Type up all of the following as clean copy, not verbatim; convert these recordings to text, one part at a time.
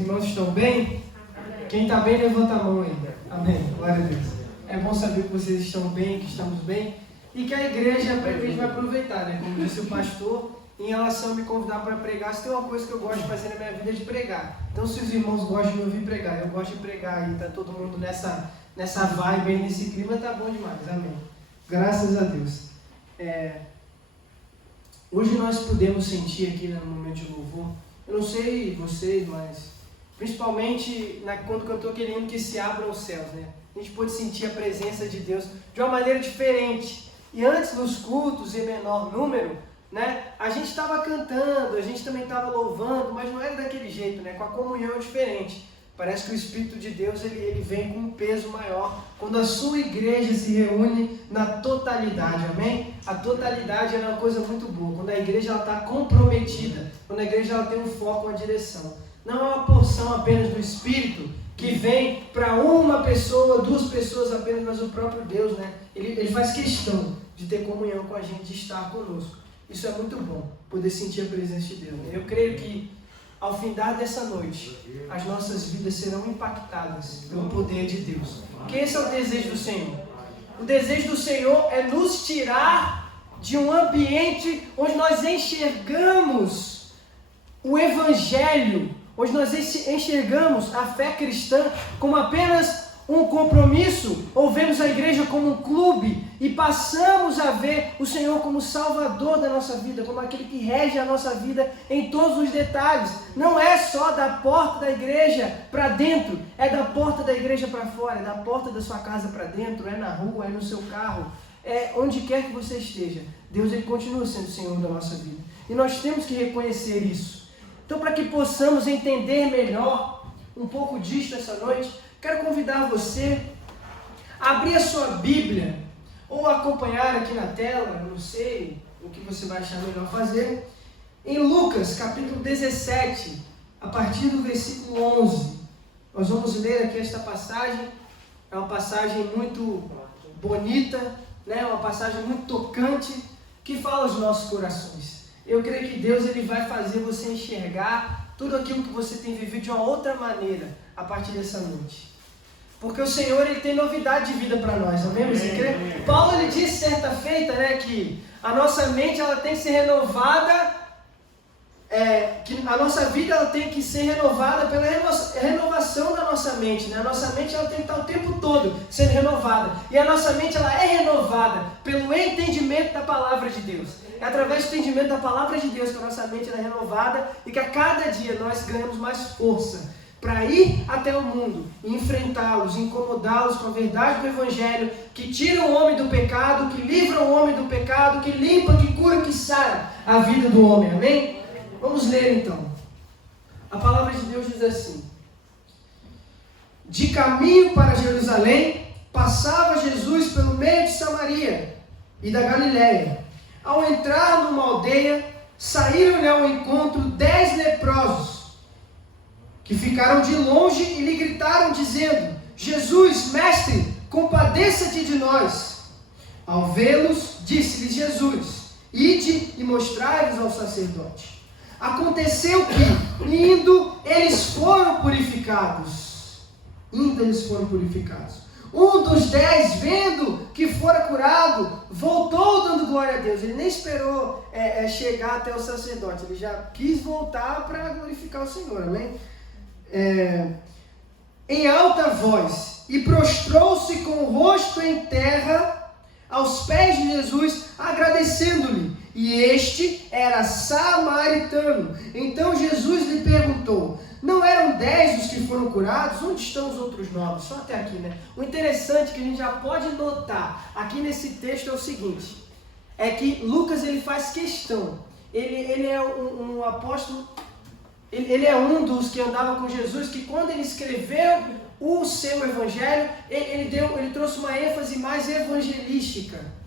irmãos estão bem? Quem está bem, levanta a mão aí. Amém. Glória a Deus. É bom saber que vocês estão bem, que estamos bem. E que a igreja vai aproveitar, né? Como disse o pastor, em relação a me convidar para pregar, se tem uma coisa que eu gosto de fazer na minha vida é de pregar. Então, se os irmãos gostam de me ouvir pregar, eu gosto de pregar e tá todo mundo nessa vibe aí, nesse clima, tá bom demais. Amém. Graças a Deus. Hoje nós podemos sentir aqui no momento de louvor, eu não sei vocês, mas principalmente quando cantou aquele hino que se abram os céus, né? A gente pôde sentir a presença de Deus de uma maneira diferente. E antes dos cultos em menor número, né? A gente estava cantando, a gente também estava louvando, mas não era daquele jeito, né? Com a comunhão diferente. Parece que o Espírito de Deus ele vem com um peso maior quando a sua igreja se reúne na totalidade, amém? A totalidade é uma coisa muito boa, quando a igreja está comprometida, quando a igreja ela tem um foco, uma direção. Não é uma porção apenas do Espírito que vem para uma pessoa, duas pessoas apenas, mas o próprio Deus, né? Ele faz questão de ter comunhão com a gente, de estar conosco. Isso é muito bom, poder sentir a presença de Deus, né? Eu creio que ao findar dessa noite, as nossas vidas serão impactadas pelo poder de Deus. Porque esse é o desejo do Senhor. O desejo do Senhor é nos tirar de um ambiente onde nós enxergamos o Evangelho, onde nós enxergamos a fé cristã como apenas um compromisso, ou vemos a igreja como um clube e passamos a ver o Senhor como Salvador da nossa vida, como aquele que rege a nossa vida em todos os detalhes. Não é só da porta da igreja para dentro, é da porta da igreja para fora, é da porta da sua casa para dentro, é na rua, é no seu carro, é onde quer que você esteja. Deus ele continua sendo o Senhor da nossa vida. E nós temos que reconhecer isso. Então, para que possamos entender melhor um pouco disso essa noite, quero convidar você a abrir a sua Bíblia ou acompanhar aqui na tela, não sei o que você vai achar melhor fazer, em Lucas capítulo 17, a partir do versículo 11. Nós vamos ler aqui esta passagem, é uma passagem muito bonita, né? Uma passagem muito tocante, que fala aos nossos corações. Eu creio que Deus ele vai fazer você enxergar tudo aquilo que você tem vivido de uma outra maneira a partir dessa noite. Porque o Senhor ele tem novidade de vida para nós, amém? Você crê? Paulo ele disse certa feita, né, que a nossa mente ela tem que ser renovada, que a nossa vida ela tem que ser renovada pela renovação da nossa mente, né? A nossa mente ela tem que estar o tempo todo sendo renovada. E a nossa mente ela é renovada pelo entendimento da palavra de Deus. É através do entendimento da palavra de Deus que a nossa mente ela é renovada e que a cada dia nós ganhamos mais força para ir até o mundo e enfrentá-los, incomodá-los com a verdade do Evangelho, que tira o homem do pecado, que livra o homem do pecado, que limpa, que cura, que sara a vida do homem, amém? Vamos ler então. A palavra de Deus diz assim: de caminho para Jerusalém, passava Jesus pelo meio de Samaria e da Galiléia. Ao entrar numa aldeia, saíram-lhe ao encontro 10 leprosos, que ficaram de longe e lhe gritaram, dizendo: Jesus, mestre, compadeça-te de nós. Ao vê-los, disse-lhes Jesus: ide e mostrai-vos ao sacerdote. Aconteceu que, indo, eles foram purificados. Um dos 10, vendo que fora curado, voltou dando glória a Deus. Ele nem esperou chegar até o sacerdote, ele já quis voltar para glorificar o Senhor, amém? Em alta voz, e prostrou-se com o rosto em terra aos pés de Jesus, agradecendo-lhe. E este era samaritano. Então Jesus lhe perguntou: não eram 10 os que foram curados? Onde estão os outros 9? Só até aqui, né? O interessante que a gente já pode notar aqui nesse texto é o seguinte: é que Lucas ele faz questão. Ele é um apóstolo. Ele é um dos que andava com Jesus, que quando ele escreveu o seu evangelho, ele trouxe uma ênfase mais evangelística.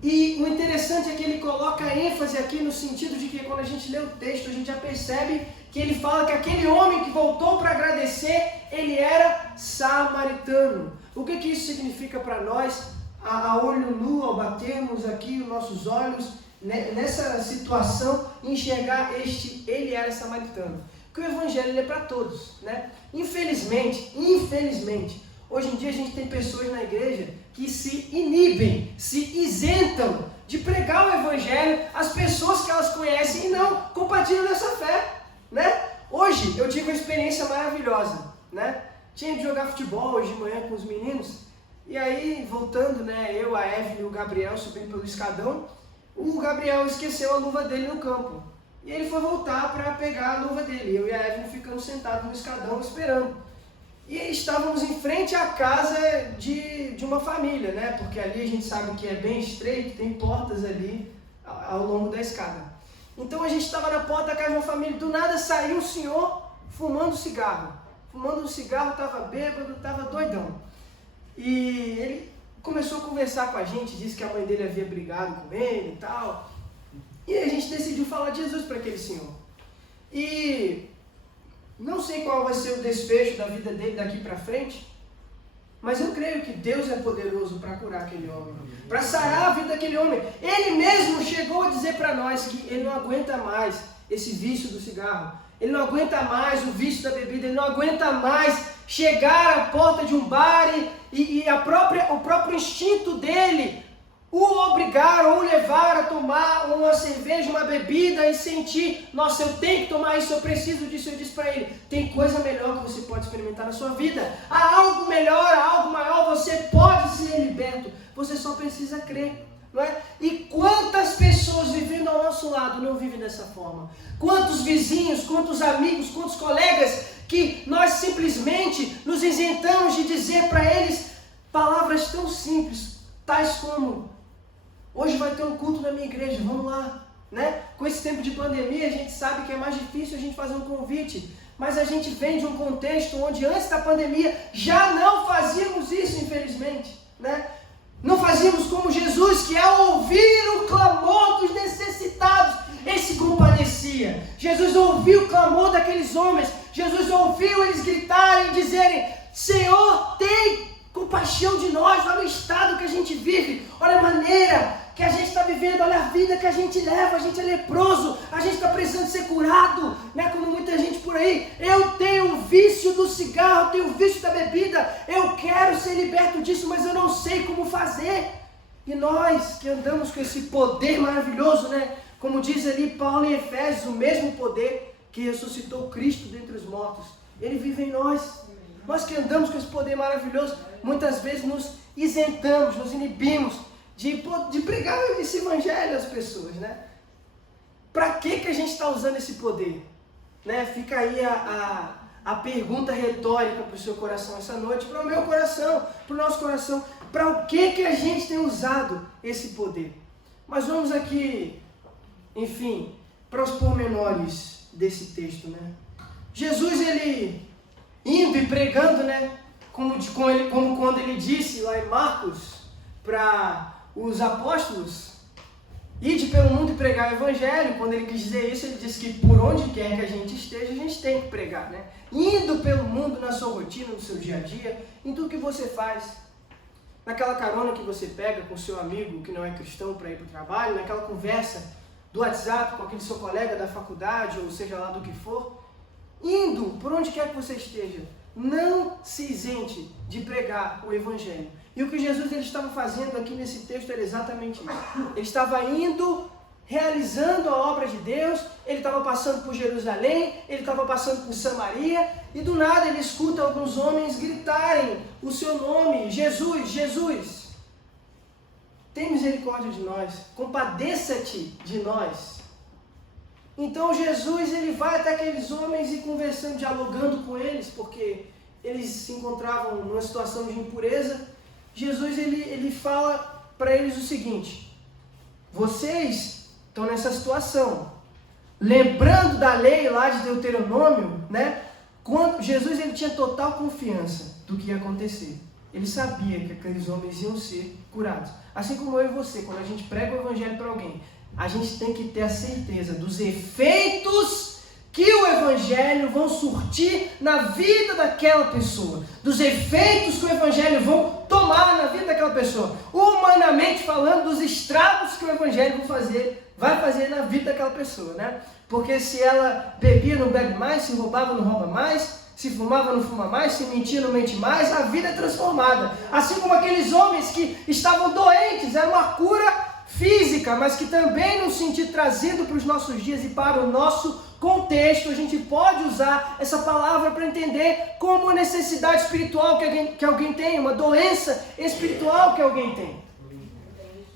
E o interessante é que ele coloca ênfase aqui no sentido de que quando a gente lê o texto, a gente já percebe que ele fala que aquele homem que voltou para agradecer, ele era samaritano. O que isso significa para nós, a olho nu, ao batermos aqui os nossos olhos nessa situação, enxergar ele era samaritano? O que o evangelho ele é para todos, né? Infelizmente, hoje em dia a gente tem pessoas na igreja que se inibem, se isentam de pregar o evangelho às pessoas que elas conhecem e não compartilham dessa fé, né? Hoje eu tive uma experiência maravilhosa, né? Tinha de jogar futebol hoje de manhã com os meninos, e aí voltando, né, eu, a Evelyn e o Gabriel subindo pelo escadão, o Gabriel esqueceu a luva dele no campo. E ele foi voltar para pegar a luva dele. Eu e a Evelyn ficamos sentados no escadão esperando. E estávamos em frente à casa de uma família, né? Porque ali a gente sabe que é bem estreito, tem portas ali ao longo da escada. Então a gente estava na porta da casa de uma família, do nada saiu um senhor fumando cigarro. Fumando um cigarro, estava bêbado, estava doidão. E ele começou a conversar com a gente, disse que a mãe dele havia brigado com ele e tal. E a gente decidiu falar de Jesus para aquele senhor. E não sei qual vai ser o desfecho da vida dele daqui para frente, mas eu creio que Deus é poderoso para curar aquele homem, para sarar a vida daquele homem. Ele mesmo chegou a dizer para nós que ele não aguenta mais esse vício do cigarro, ele não aguenta mais o vício da bebida, ele não aguenta mais chegar à porta de um bar e o próprio instinto dele o obrigar ou levar a tomar uma cerveja, uma bebida e sentir, nossa, eu tenho que tomar isso, eu preciso disso. Eu disse para ele, tem coisa melhor que você pode experimentar na sua vida, há algo melhor, há algo maior, você pode ser liberto, você só precisa crer, não é? E quantas pessoas vivendo ao nosso lado não vivem dessa forma? Quantos vizinhos, quantos amigos, quantos colegas que nós simplesmente nos isentamos de dizer para eles palavras tão simples, tais como: hoje vai ter um culto na minha igreja, vamos lá, né? Com esse tempo de pandemia, a gente sabe que é mais difícil a gente fazer um convite, mas a gente vem de um contexto onde antes da pandemia já não fazíamos isso, infelizmente, né? Não fazíamos como Jesus, que ao ouvir o clamor dos necessitados, ele se compadecia. Jesus ouviu o clamor daqueles homens, Jesus ouviu eles gritarem e dizerem: Senhor, tem compaixão de nós, olha o estado que a gente vive, olha a maneira que a gente está vivendo, olha a vida que a gente leva, a gente é leproso, a gente está precisando ser curado, né? Como muita gente por aí, eu tenho o vício do cigarro, eu tenho o vício da bebida, eu quero ser liberto disso, mas eu não sei como fazer. E nós que andamos com esse poder maravilhoso, né? Como diz ali Paulo em Efésios, o mesmo poder que ressuscitou Cristo dentre os mortos, ele vive em nós. Nós que andamos com esse poder maravilhoso, muitas vezes nos isentamos, nos inibimos de pregar esse evangelho às pessoas, né? Para que a gente está usando esse poder? Né? Fica aí a pergunta retórica para o seu coração essa noite, para o meu coração, para o nosso coração. Para o que a gente tem usado esse poder? Mas vamos aqui, enfim, para os pormenores desse texto, né? Jesus, ele indo e pregando, né? Como quando ele disse lá em Marcos para os apóstolos: ide pelo mundo e pregar o evangelho. Quando ele quis dizer isso, ele disse que por onde quer que a gente esteja, a gente tem que pregar, né? Indo pelo mundo na sua rotina, no seu dia a dia, em tudo que você faz, naquela carona que você pega com seu amigo que não é cristão para ir para o trabalho, naquela conversa do WhatsApp com aquele seu colega da faculdade, ou seja lá do que for, indo por onde quer que você esteja, não se isente de pregar o evangelho. E o que Jesus ele estava fazendo aqui nesse texto era exatamente isso. Ele estava indo, realizando a obra de Deus, ele estava passando por Jerusalém, ele estava passando por Samaria, e do nada ele escuta alguns homens gritarem o seu nome: Jesus, Jesus, tem misericórdia de nós, compadeça-te de nós. Então Jesus ele vai até aqueles homens e conversando, dialogando com eles, porque eles se encontravam numa situação de impureza. Jesus ele fala para eles o seguinte: vocês estão nessa situação, lembrando da lei lá de Deuteronômio, né? Quando Jesus ele tinha total confiança do que ia acontecer. Ele sabia que aqueles homens iam ser curados. Assim como eu e você, quando a gente prega o evangelho para alguém, a gente tem que ter a certeza dos efeitos que o Evangelho vão surtir na vida daquela pessoa, dos efeitos que o Evangelho vão tomar na vida daquela pessoa, humanamente falando, dos estragos que o Evangelho vai fazer na vida daquela pessoa, né? Porque se ela bebia, não bebe mais, se roubava, não rouba mais, se fumava, não fuma mais, se mentia, não mente mais, a vida é transformada. Assim como aqueles homens que estavam doentes, era uma cura física, mas que também no sentido trazido para os nossos dias e para o nosso contexto, a gente pode usar essa palavra para entender como uma necessidade espiritual que alguém tem, uma doença espiritual que alguém tem.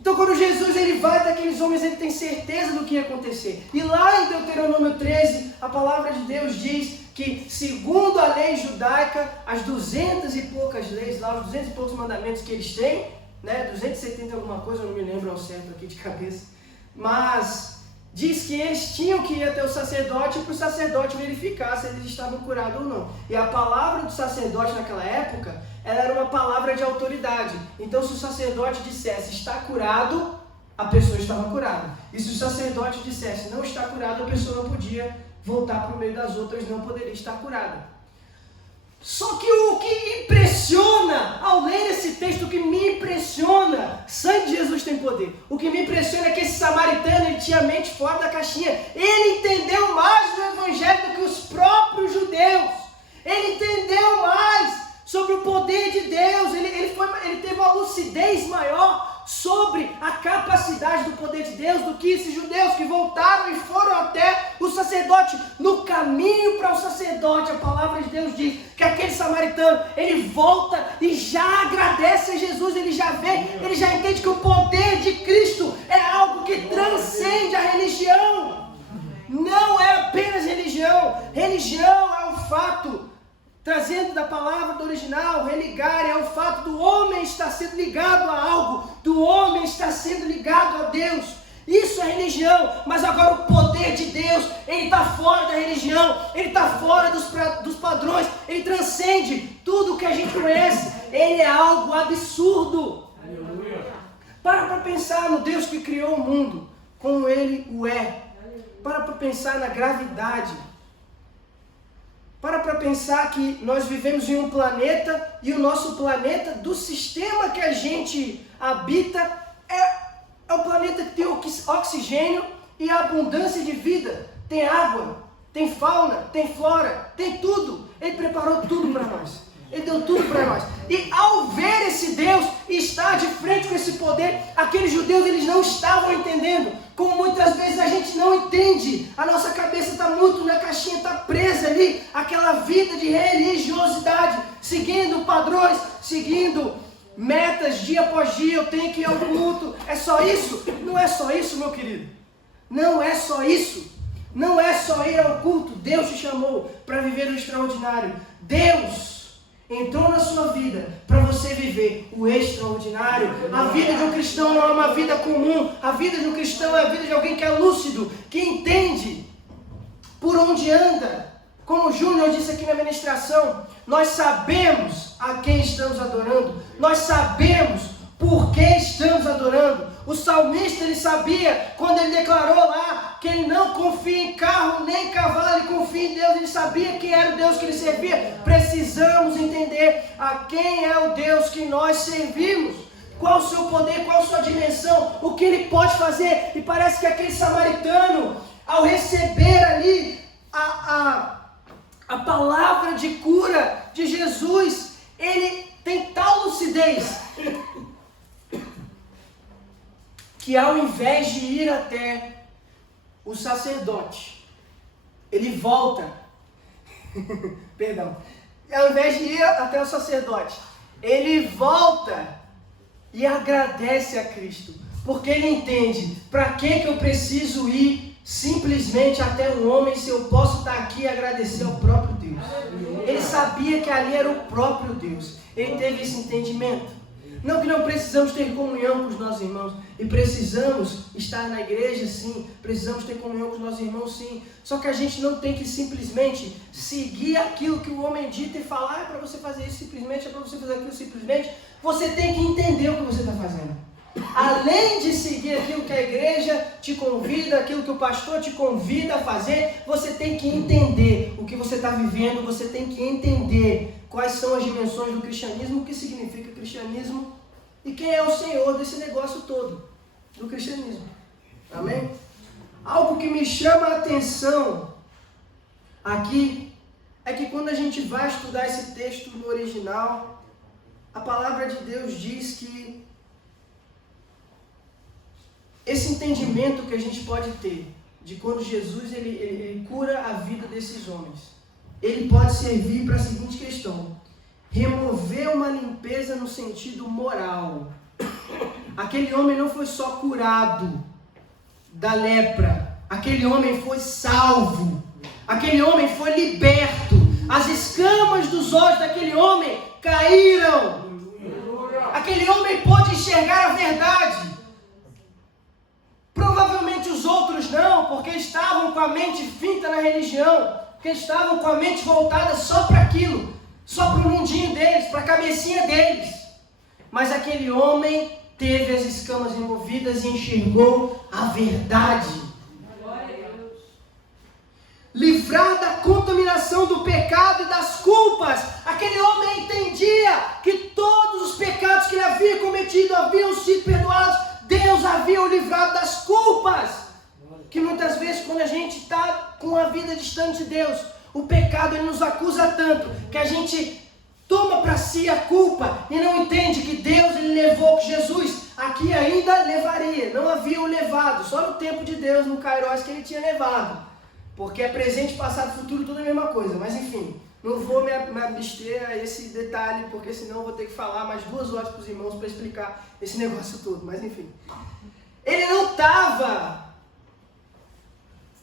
Então quando Jesus ele vai daqueles homens, ele tem certeza do que ia acontecer. E lá em Deuteronômio 13, a palavra de Deus diz que segundo a lei judaica, as 200 e poucas leis lá, os 200 e poucos mandamentos que eles têm, né, 270 alguma coisa, eu não me lembro ao certo aqui de cabeça, mas diz que eles tinham que ir até o sacerdote para o sacerdote verificar se eles estavam curados ou não. E a palavra do sacerdote naquela época, ela era uma palavra de autoridade. Então se o sacerdote dissesse está curado, a pessoa estava curada. E se o sacerdote dissesse não está curado, a pessoa não podia voltar para o meio das outras, não poderia estar curada. Só que o que impressiona, ao ler esse texto, o que me impressiona, sangue de Jesus tem poder. O que me impressiona é que esse samaritano, ele tinha a mente fora da caixinha. Ele entendeu mais do Evangelho do que os próprios judeus. Ele entendeu mais sobre o poder de Deus. Ele teve uma lucidez maior sobre a capacidade do poder de Deus do que esses judeus que voltaram e foram até o sacerdote. No caminho para o sacerdote, a palavra de Deus diz que aquele samaritano, ele volta e já agradece a Jesus, ele já vê, ele já entende que o poder de Cristo é algo que transcende a religião. Não é apenas religião, religião é o fato, trazendo da palavra do original, religar, é o fato do homem estar sendo ligado a algo, do homem estar sendo ligado a Deus. Isso é religião, mas agora o poder de Deus, ele está fora da religião, ele está fora dos padrões, ele transcende tudo que a gente conhece, ele é algo absurdo. Aleluia. Para pensar no Deus que criou o mundo, como ele o é. Para pensar na gravidade. Para pensar que nós vivemos em um planeta e o nosso planeta, do sistema que a gente habita, é um planeta que tem oxigênio e abundância de vida. Tem água, tem fauna, tem flora, tem tudo. Ele preparou tudo para nós. Ele deu tudo para nós. E ao ver esse Deus estar de frente com esse poder, aqueles judeus eles não estavam entendendo. Como muitas vezes a gente não entende. A nossa cabeça está muito na caixinha, está presa ali. Aquela vida de religiosidade. Seguindo padrões, seguindo metas dia após dia. Eu tenho que ir ao culto. É só isso? Não é só isso, meu querido. Não é só isso. Não é só ir ao culto. Deus te chamou para viver o extraordinário. Deus entrou na sua vida para você viver o extraordinário. A vida de um cristão não é uma vida comum. A vida de um cristão é a vida de alguém que é lúcido, que entende por onde anda. Como o Júnior disse aqui na ministração, nós sabemos a quem estamos adorando. Nós sabemos por que estamos adorando. O salmista, ele sabia, quando ele declarou lá, que ele não confia em carro nem em cavalo, ele confia em Deus, ele sabia que era o Deus que ele servia. Precisamos entender a quem é o Deus que nós servimos, qual o seu poder, qual a sua dimensão, o que ele pode fazer. E parece que aquele samaritano, ao receber ali a palavra de cura de Jesus, ele tem tal lucidez, que ao invés de ir até o sacerdote, ele volta, perdão, ao invés de ir até o sacerdote, ele volta e agradece a Cristo, porque ele entende, para que eu preciso ir simplesmente até um homem se eu posso estar aqui e agradecer ao próprio Deus. Ele sabia que ali era o próprio Deus, ele teve esse entendimento. Não que não precisamos ter comunhão com os nossos irmãos, e precisamos estar na igreja sim, precisamos ter comunhão com os nossos irmãos sim, só que a gente não tem que simplesmente seguir aquilo que o homem dita e falar, é para você fazer isso simplesmente, é para você fazer aquilo simplesmente. Você tem que entender o que você está fazendo. Além de seguir aquilo que a igreja te convida, aquilo que o pastor te convida a fazer, você tem que entender o que você está vivendo, você tem que entender quais são as dimensões do cristianismo, o que significa cristianismo e quem é o Senhor desse negócio todo, do cristianismo. Amém? Algo que me chama a atenção aqui é que quando a gente vai estudar esse texto no original, a palavra de Deus diz que esse entendimento que a gente pode ter de quando Jesus ele cura a vida desses homens, ele pode servir para a seguinte questão: remover uma limpeza no sentido moral. Aquele homem não foi só curado da lepra, aquele homem foi salvo, aquele homem foi liberto, as escamas dos olhos daquele homem caíram, aquele homem pôde enxergar a verdade. Provavelmente os outros não, porque estavam com a mente finta na religião, porque estavam com a mente voltada só para aquilo, só para o mundinho deles, para a cabecinha deles. Mas aquele homem teve as escamas removidas e enxergou a verdade. Livrar da contaminação do pecado e das culpas. Aquele homem entendia que todos os pecados que ele havia cometido haviam sido perdoados. Deus havia o livrado das culpas. Que muitas vezes quando a gente está com a vida distante de Deus, o pecado ele nos acusa tanto que a gente toma para si a culpa e não entende que Deus ele levou, que Jesus aqui ainda levaria. Não havia o levado, só no tempo de Deus, no Kairos, que ele tinha levado. Porque é presente, passado, futuro, tudo a mesma coisa. Mas enfim, não vou me abster a esse detalhe, porque senão eu vou ter que falar mais 2 horas para os irmãos para explicar esse negócio todo. Mas enfim, ele não estava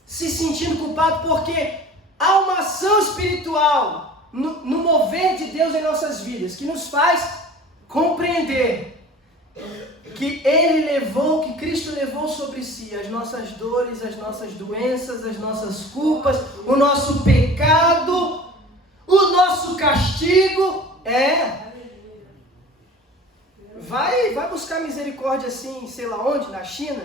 se sentindo culpado, porque há uma ação espiritual no mover de Deus em nossas vidas, que nos faz compreender que Ele levou, que Cristo levou sobre si as nossas dores, as nossas doenças, as nossas culpas, o nosso pecado, o nosso castigo. Vai buscar misericórdia assim, sei lá onde, na China,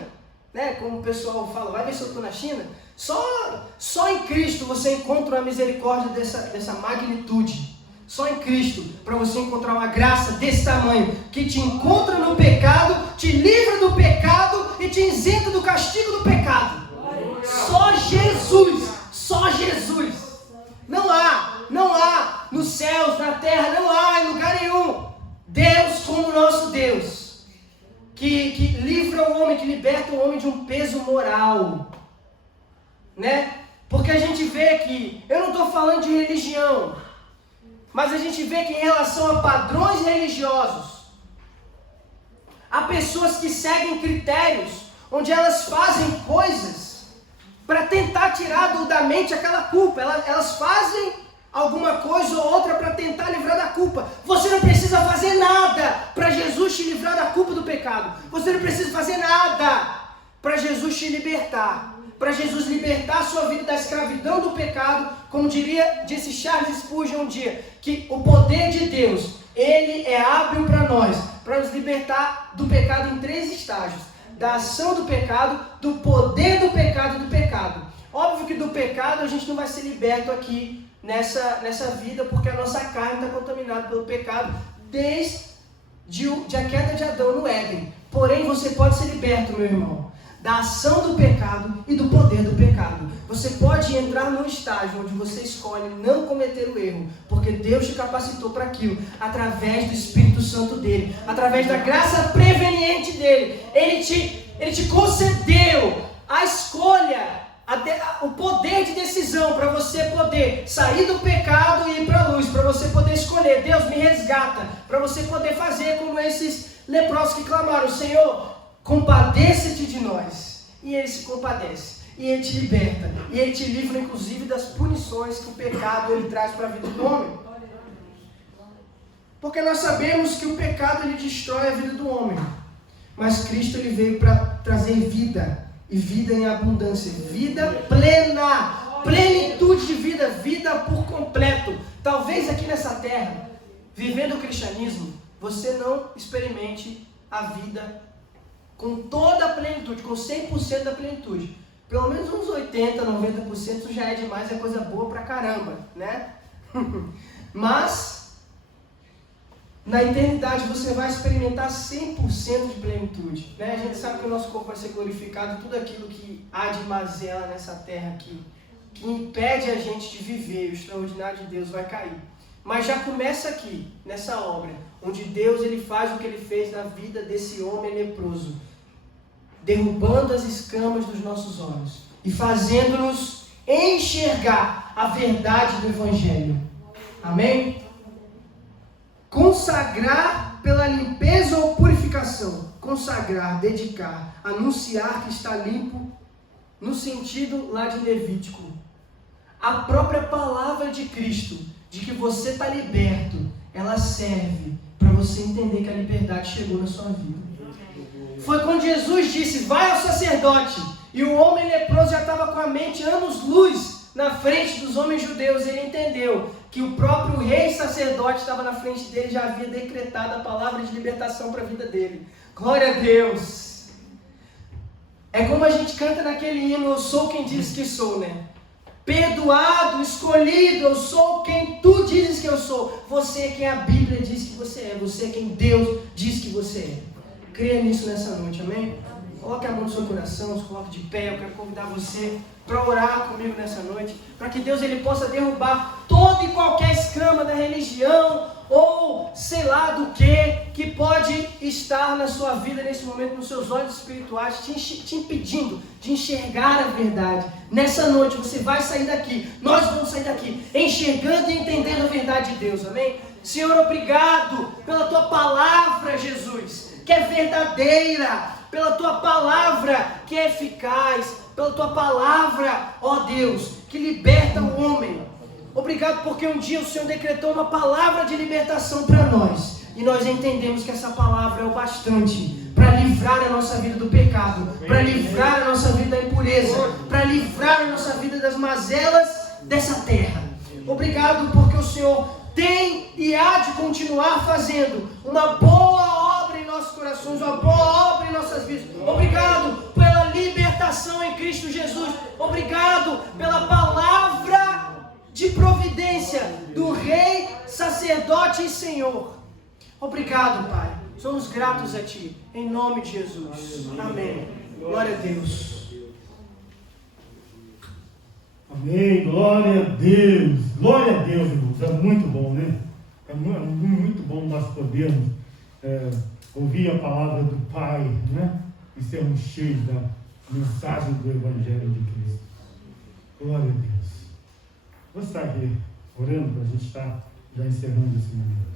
né? Como o pessoal fala, vai ver se eu estou na China. Só em Cristo você encontra uma misericórdia dessa magnitude. Só em Cristo, para você encontrar uma graça desse tamanho, que te encontra no pecado, te livra do pecado e te isenta do castigo do pecado. Só Jesus, só Jesus. Não há nos céus, na terra, não há em lugar nenhum Deus como o nosso Deus, que livra o homem, que liberta o homem de um peso moral, né? Porque a gente vê que, eu não estou falando de religião, mas a gente vê que em relação a padrões religiosos, há pessoas que seguem critérios, onde elas fazem coisas para tentar tirar da mente aquela culpa. Elas fazem alguma coisa ou outra para tentar livrar da culpa. Você não precisa fazer nada para Jesus te livrar da culpa do pecado. Você não precisa fazer nada para Jesus te libertar. Para Jesus libertar a sua vida da escravidão do pecado, como disse Charles Spurgeon um dia, que o poder de Deus, ele é hábil para nós, para nos libertar do pecado em 3 estágios: da ação do pecado, do poder do pecado e do pecado. Óbvio que do pecado a gente não vai ser liberto aqui nessa vida, porque a nossa carne está contaminada pelo pecado desde a queda de Adão no Éden. Porém, você pode ser liberto, meu irmão, da ação do pecado e do poder do pecado. Você pode entrar num estágio onde você escolhe não cometer o erro, porque Deus te capacitou para aquilo, através do Espírito Santo dele, através da graça preveniente dele. Ele te concedeu a escolha, o poder de decisão para você poder sair do pecado e ir para a luz, para você poder escolher. Deus me resgata, para você poder fazer como esses leprosos que clamaram: Senhor, compadeça-te de nós. E Ele se compadece, e Ele te liberta, e Ele te livra inclusive das punições que o pecado ele traz para a vida do homem. Porque nós sabemos que o pecado ele destrói a vida do homem, mas Cristo ele veio para trazer vida, e vida em abundância, vida plena, plenitude de vida, vida por completo. Talvez aqui nessa terra, vivendo o cristianismo, você não experimente a vida com toda a plenitude, com 100% da plenitude. Pelo menos uns 80%, 90% já é demais, é coisa boa pra caramba, né? Mas, na eternidade você vai experimentar 100% de plenitude, né? A gente sabe que o nosso corpo vai ser glorificado, tudo aquilo que há de mazela nessa terra aqui, que impede a gente de viver o extraordinário de Deus, vai cair. Mas já começa aqui, nessa obra, onde Deus ele faz o que ele fez na vida desse homem leproso, derrubando as escamas dos nossos olhos e fazendo-nos enxergar a verdade do Evangelho. Amém? Consagrar pela limpeza ou purificação. Consagrar, dedicar, anunciar que está limpo, no sentido lá de Levítico. A própria palavra de Cristo, de que você está liberto, ela serve para você entender que a liberdade chegou na sua vida. Foi quando Jesus disse, vai ao sacerdote, e o homem leproso já estava com a mente anos-luz na frente dos homens judeus. Ele entendeu que o próprio rei sacerdote estava na frente dele, já havia decretado a palavra de libertação para a vida dele. Glória a Deus! É como a gente canta naquele hino, eu sou quem diz que sou, né? Perdoado, escolhido, eu sou quem tu dizes que eu sou. Você é quem a Bíblia diz que você é. Você é quem Deus diz que você é. Creia nisso nessa noite, amém? Coloque a mão no seu coração, se coloque de pé. Eu quero convidar você para orar comigo nessa noite, para que Deus ele possa derrubar toda e qualquer escama da religião, ou sei lá do que pode estar na sua vida nesse momento, nos seus olhos espirituais, te impedindo de enxergar a verdade. Nessa noite você vai sair daqui, nós vamos sair daqui, enxergando e entendendo a verdade de Deus, amém? Senhor, obrigado pela tua palavra, Jesus, que é verdadeira, pela tua palavra que é eficaz, pela tua palavra, ó Deus, que liberta o homem. Obrigado porque um dia o Senhor decretou uma palavra de libertação para nós, e nós entendemos que essa palavra é o bastante para livrar a nossa vida do pecado, para livrar a nossa vida da impureza, para livrar a nossa vida das mazelas dessa terra. Obrigado porque o Senhor tem e há de continuar fazendo uma boa obra em nossos corações, uma boa obra em nossas vidas. Obrigado pela libertação em Cristo Jesus. Obrigado pela palavra de providência do Rei, Sacerdote e Senhor. Obrigado, Pai. Somos gratos a Ti, em nome de Jesus. Amém. Glória a Deus. Amém, glória a Deus, irmãos, é muito bom, né? É muito bom nós podermos ouvir a palavra do Pai, né? E sermos cheios da mensagem do Evangelho de Cristo. Glória a Deus. Vou estar aqui orando para a gente estar já encerrando esse momento.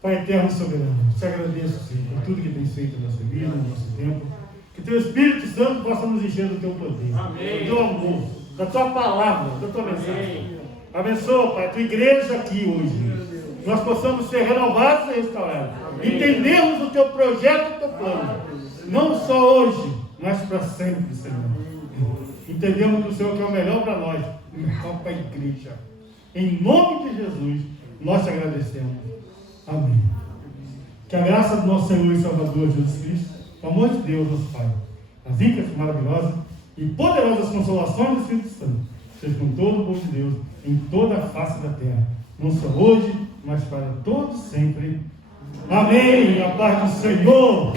Pai eterno e soberano, te agradeço, Senhor, por tudo que tem feito na nossa vida, no nosso tempo. Que Teu Espírito Santo possa nos encher do Teu poder, do Teu amor, da Tua palavra, da Tua mensagem. Abençoa, Pai, a Tua igreja aqui hoje. Nós possamos ser renovados e restaurados. Entendemos o Teu projeto e o Teu plano. Não só hoje, mas para sempre, Senhor. Entendemos que o Senhor quer o melhor para nós, o melhor para a igreja. Em nome de Jesus, nós te agradecemos. Amém. Que a graça do nosso Senhor e Salvador Jesus Cristo, o amor de Deus, nosso Pai, as ricas, maravilosas e poderosas consolações do Espírito Santo, seja com todo o povo de Deus, em toda a face da terra, não só hoje, mas para todos sempre. Amém. A paz do Senhor.